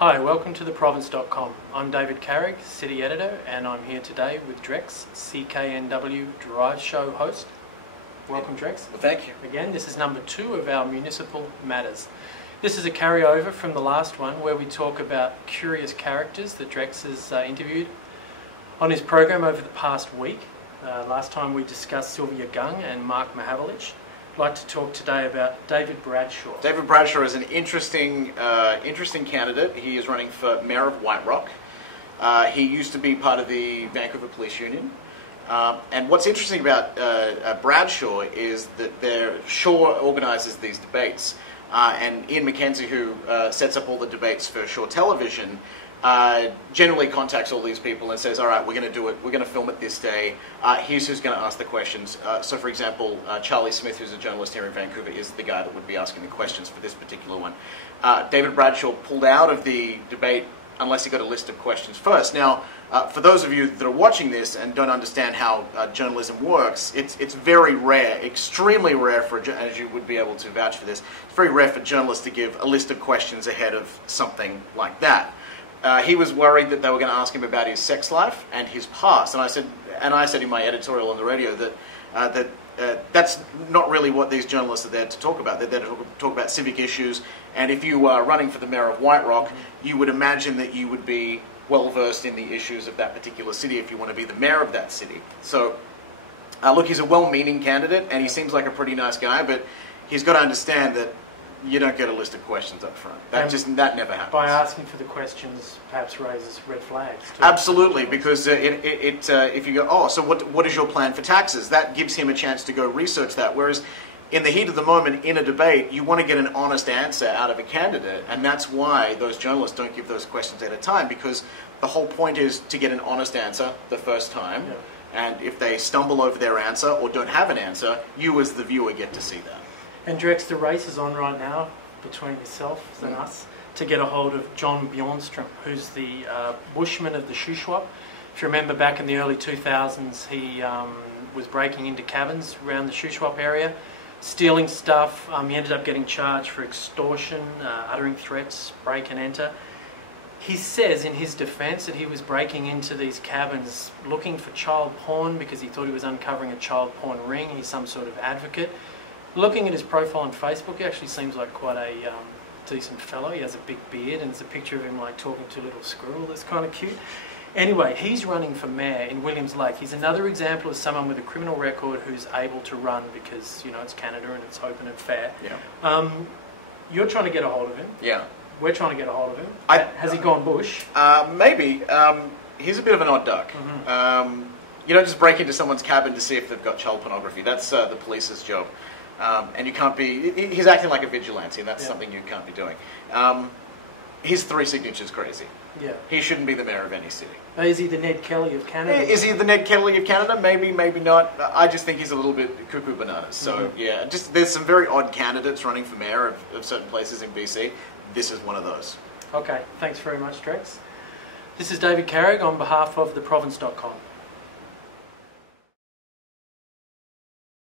Hi, welcome to theprovince.com. I'm David Carrigg, City Editor, and I'm here today with Drex, CKNW Drive Show host. Welcome, Drex. Well, thank you. Again, this is number 2 of our Municipal Matters. This is a carryover from the last one where we talk about curious characters that Drex has interviewed on his program over the past week. Last time we discussed Sylvia Gung and Mark Mahavelich. I'd like to talk today about David Bradshaw. David Bradshaw is an interesting candidate. He is running for Mayor of White Rock. He used to be part of the Vancouver Police Union. And what's interesting about Bradshaw is that Shaw organises these debates. And Ian McKenzie, who sets up all the debates for Shaw Television, generally contacts all these people and says, all right, we're going to do it, we're going to film it this day, here's who's going to ask the questions. So for example, Charlie Smith, who's a journalist here in Vancouver, is the guy that would be asking the questions for this particular one. David Bradshaw pulled out of the debate unless he got a list of questions first. Now, for those of you that are watching this and don't understand how journalism works, it's very rare, extremely rare for, as you would be able to vouch for this, it's very rare for journalists to give a list of questions ahead of something like that. He was worried that they were going to ask him about his sex life and his past, and I said in my editorial on the radio that that's not really what these journalists are there to talk about. They're there to talk about civic issues, and if you are running for the Mayor of White Rock, you would imagine that you would be well versed in the issues of that particular city if you want to be the mayor of that city. So, look, he's a well-meaning candidate, and he seems like a pretty nice guy, but he's got to understand that you don't get a list of questions up front. That never happens. By asking for the questions, perhaps raises red flags too. Absolutely, because if you go, oh, so what is your plan for taxes? That gives him a chance to go research that. Whereas in the heat of the moment, in a debate, you want to get an honest answer out of a candidate, and that's why those journalists don't give those questions at a time, because the whole point is to get an honest answer the first time, and if they stumble over their answer or don't have an answer, you as the viewer get to see that. And Drex, the race is on right now between yourself and us to get a hold of John Bjornstrom, who's the bushman of the Shuswap. If you remember back in the early 2000s, he was breaking into cabins around the Shuswap area, stealing stuff. He ended up getting charged for extortion, uttering threats, break and enter. He says in his defence that he was breaking into these cabins looking for child porn because he thought he was uncovering a child porn ring. He's some sort of advocate. Looking at his profile on Facebook, he actually seems like quite a decent fellow. He has a big beard, and there's a picture of him like talking to a little squirrel that's kind of cute. Anyway, he's running for mayor in Williams Lake. He's another example of someone with a criminal record who's able to run because, you know, it's Canada and it's open and fair. Yeah. You're trying to get a hold of him. Yeah. We're trying to get a hold of him. Has he gone bush? Maybe. He's a bit of an odd duck. Mm-hmm. You don't just break into someone's cabin to see if they've got child pornography. That's the police's job. And you can't be, he's acting like a vigilante, and that's something you can't be doing. His 3 signatures crazy. Yeah. He shouldn't be the mayor of any city. Is he the Ned Kelly of Canada? Is he the Ned Kelly of Canada? Maybe, maybe not. I just think he's a little bit cuckoo bananas. So, yeah, there's some very odd candidates running for mayor of certain places in BC. This is one of those. Okay, thanks very much, Drex. This is David Carrigg on behalf of theprovince.com.